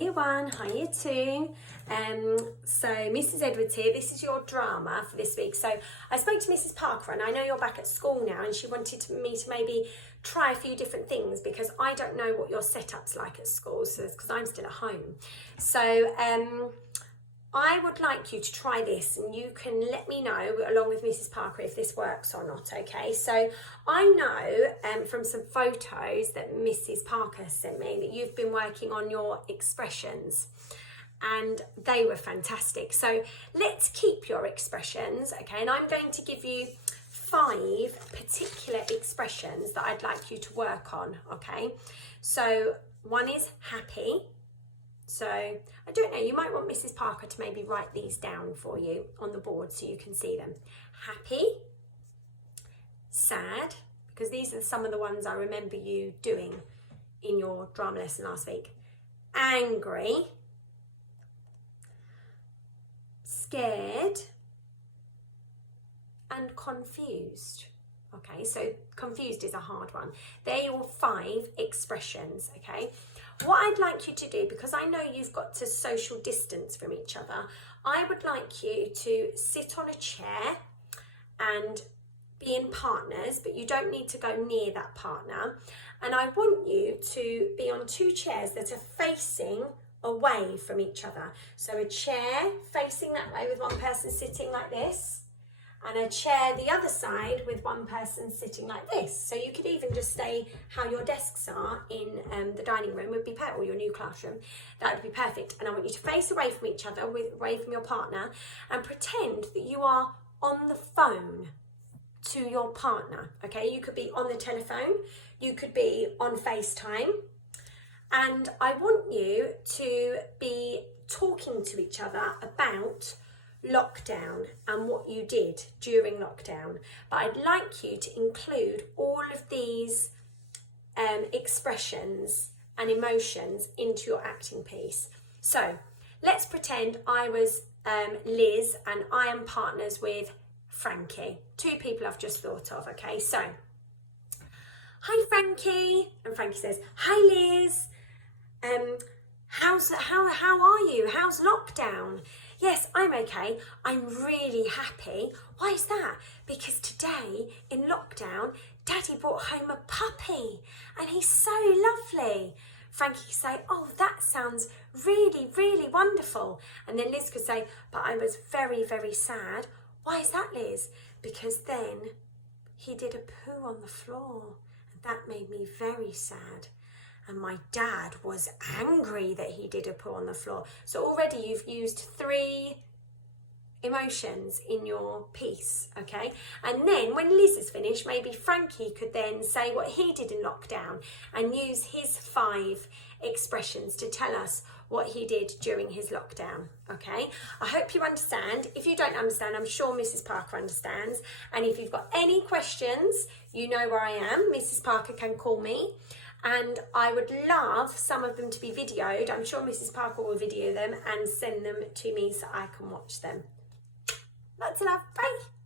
Year 1, hi Year 2. So Mrs. Edwards here, this is your drama for this week. So I spoke to Mrs. Parker and I know you're back at school now and she wanted me to maybe try a few different things because I don't know what your setup's like at school, so it's because I'm still at home. So I would like you to try this and you can let me know along with Mrs. Parker if this works or not, okay? So I know from some photos that Mrs. Parker sent me that you've been working on your expressions and they were fantastic. So let's keep your expressions, okay? And I'm going to give you 5 particular expressions that I'd like you to work on, okay? So one is happy. So I don't know, you might want Mrs. Parker to maybe write these down for you on the board so you can see them. Happy, sad, because these are some of the ones I remember you doing in your drama lesson last week. Angry, scared, and confused. Okay, so confused is a hard one. They're your 5 expressions, okay? What I'd like you to do, because I know you've got to social distance from each other, I would like you to sit on a chair and be in partners, but you don't need to go near that partner. And I want you to be on 2 chairs that are facing away from each other. So a chair facing that way with one person sitting like this, and a chair the other side with one person sitting like this. So you could even just say how your desks are in the dining room would be perfect, or your new classroom. That would be perfect. And I want you to face away from each other, away from your partner, and pretend that you are on the phone to your partner, okay? You could be on the telephone, you could be on FaceTime, and I want you to be talking to each other about lockdown and what you did during lockdown. But I'd like you to include all of these expressions and emotions into your acting piece. So let's pretend I was Liz and I am partners with Frankie. 2 people I've just thought of, okay? So, hi Frankie, and Frankie says, hi Liz, how are you? How's lockdown? Yes, I'm okay. I'm really happy. Why is that? Because today in lockdown, Daddy brought home a puppy and he's so lovely. Frankie could say, oh, that sounds really, really wonderful. And then Liz could say, but I was very, very sad. Why is that, Liz? Because then he did a poo on the floor and that made me very sad. And my dad was angry that he did a poo on the floor. So already you've used 3 emotions in your piece, okay? And then when Liz is finished, maybe Frankie could then say what he did in lockdown and use his 5 expressions to tell us what he did during his lockdown, okay? I hope you understand. If you don't understand, I'm sure Mrs. Parker understands. And if you've got any questions, you know where I am. Mrs. Parker can call me. And I would love some of them to be videoed. I'm sure Mrs. Parker will video them and send them to me so I can watch them. Lots of love. Bye.